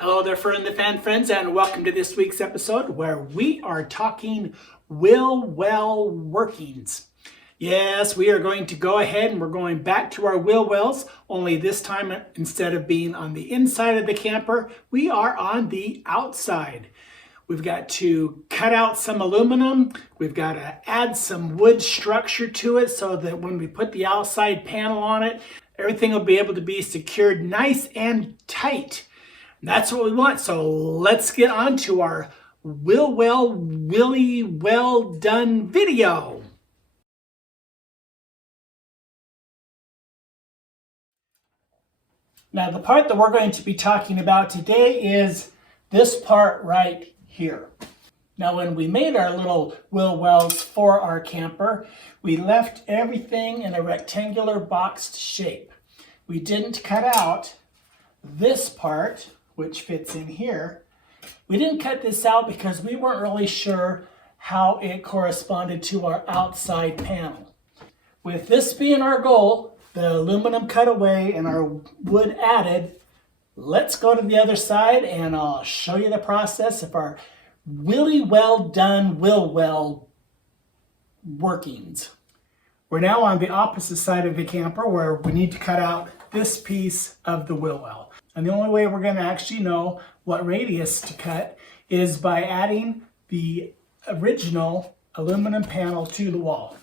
Hello there, fan friends, and welcome to this week's episode where we are talking wheel well workings. Yes, we are going to go ahead and we're going back to our wheel wells, only this time instead of being on the inside of the camper, we are on the outside. We've got to cut out some aluminum. We've got to add some wood structure to it so that when we put the outside panel on it, everything will be able to be secured nice and tight. That's what we want. So let's get on to our really well done video. Now the part that we're going to be talking about today is this part right here. Now when we made our little wheel wells for our camper, we left everything in a rectangular boxed shape. We didn't cut out this part, which fits in here. We didn't cut this out because we weren't really sure how it corresponded to our outside panel. With this being our goal, the aluminum cut away and our wood added, let's go to the other side and I'll show you the process of our really well done wheel well workings. We're now on the opposite side of the camper where we need to cut out this piece of the wheel well. And the only way we're going to actually know what radius to cut is by adding the original aluminum panel to the wall.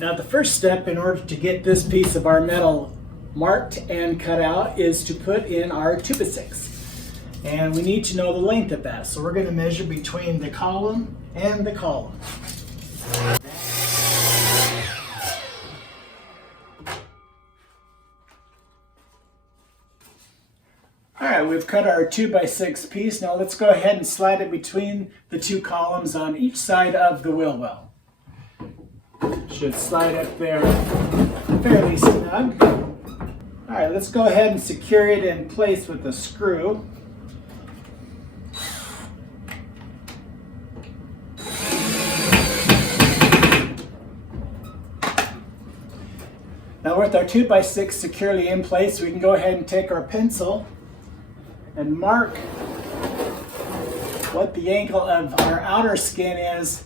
Now the first step in order to get this piece of our metal marked and cut out is to put in our 2x6. And we need to know the length of that. So we're going to measure between the column and the column. Alright, we've cut our 2x6 piece. Now let's go ahead and slide it between the two columns on each side of the wheel well. Should slide up there fairly snug. Alright, let's go ahead and secure it in place with a screw. Now with our 2x6 securely in place, we can go ahead and take our pencil and mark what the angle of our outer skin is,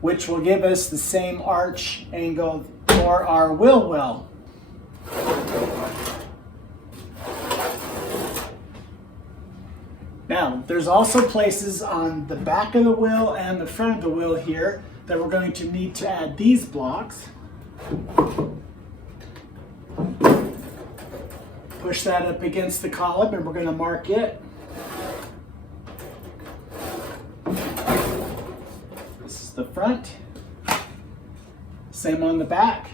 which will give us the same arch angle for our wheel well. Now, there's also places on the back of the wheel and the front of the wheel here that we're going to need to add these blocks. Push that up against the column and we're going to mark it. The front, same on the back.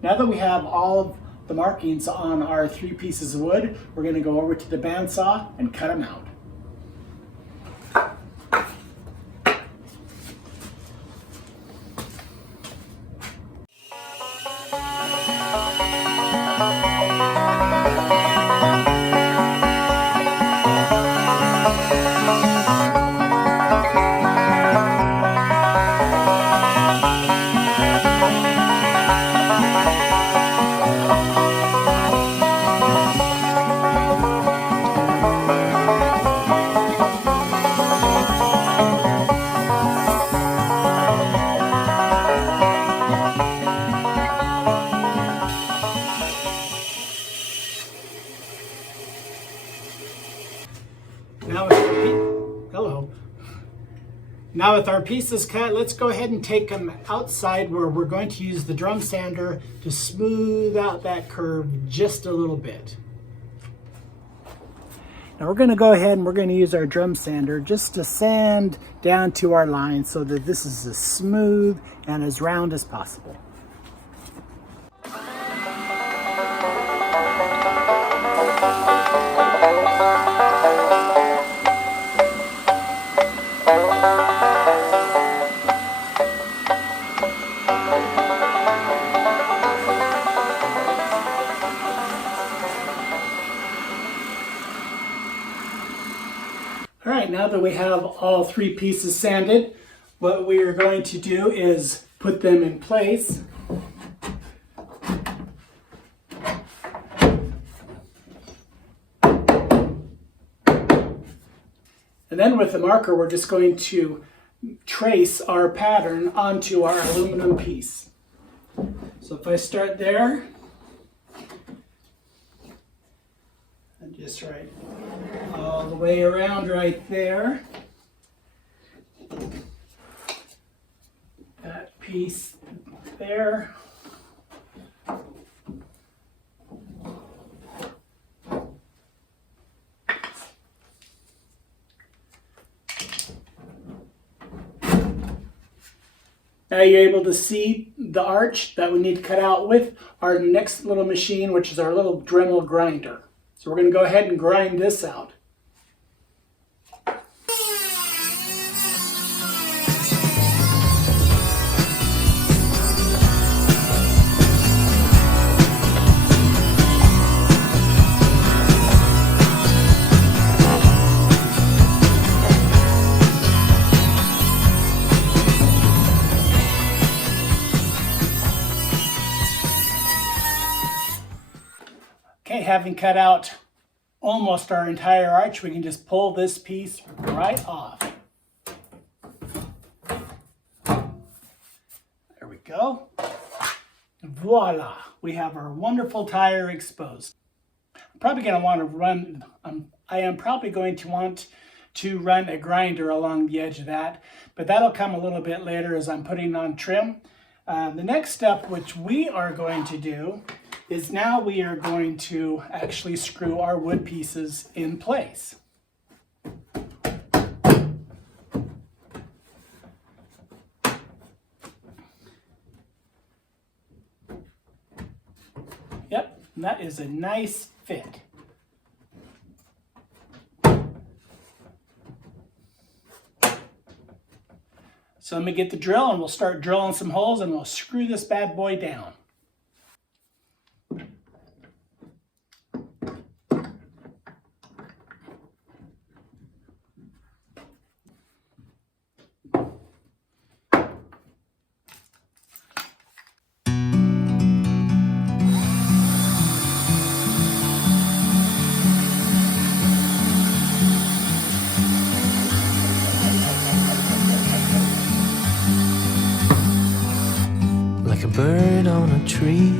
Now that we have all of the markings on our 3 pieces of wood, we're going to go over to the bandsaw and cut them out. Now with our pieces cut, let's go ahead and take them outside where we're going to use the drum sander to smooth out that curve just a little bit. Now we're going to go ahead and we're going to use our drum sander just to sand down to our line so that this is as smooth and as round as possible. we have all three pieces sanded, what we are going to do is put them in place. And then with the marker, we're just going to trace our pattern onto our aluminum piece. So if I start there, and just right all the way around right there, that piece there, now you're able to see the arch that we need to cut out with our next little machine, which is our little Dremel grinder. So we're going to go ahead and grind this out. Okay, having cut out almost our entire arch, we can just pull this piece right off. There we go. Voila, we have our wonderful tire exposed. I'm probably going to want to run, I am probably going to want to run a grinder along the edge of that, but that'll come a little bit later as I'm putting on trim. The next step, which we are going to do, is now we are going to actually screw our wood pieces in place. Yep, that is a nice fit. So let me get the drill and we'll start drilling some holes and we'll screw this bad boy down. Like a bird on a tree,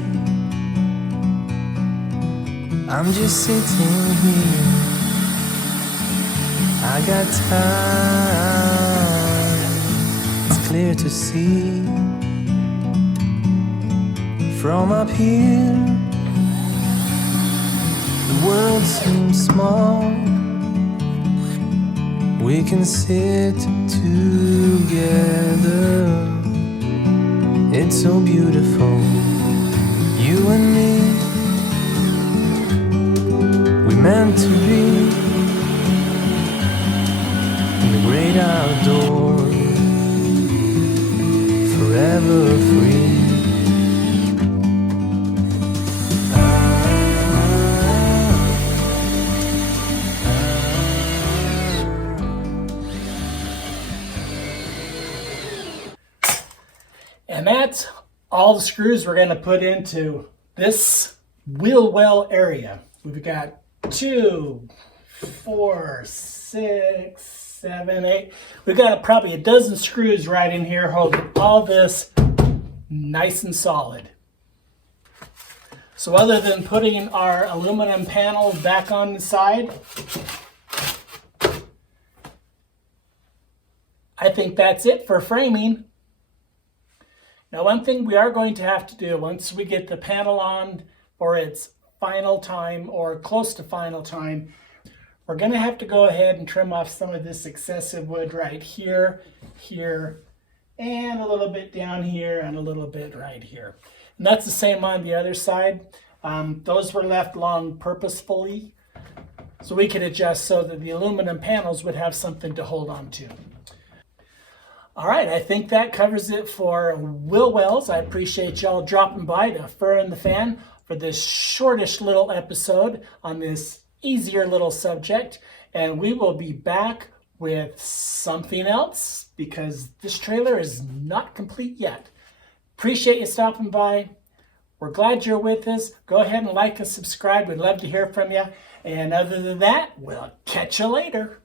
I'm just sitting here. I got time, it's clear to see. From up here, the world seems small. We can sit together. It's so beautiful, you and me. We meant to be in the great outdoors, forever free. And that's all the screws we're going to put into this wheel well area. We've got 2, 4, 6, 7, 8. We've got probably a dozen screws right in here holding all this nice and solid. So other than putting our aluminum panel back on the side, I think that's it for framing. Now, one thing we are going to have to do once we get the panel on for its final time or close to final time, we're going to have to go ahead and trim off some of this excessive wood right here, here, and a little bit down here, and a little bit right here. And that's the same on the other side. Those were left long purposefully, so we could adjust so that the aluminum panels would have something to hold on to. All right, I think that covers it for Will Wells. I appreciate y'all dropping by to Fur in the Fan for this shortish little episode on this easier little subject. And we will be back with something else because this trailer is not complete yet. Appreciate you stopping by. We're glad you're with us. Go ahead and like and subscribe. We'd love to hear from you. And other than that, we'll catch you later.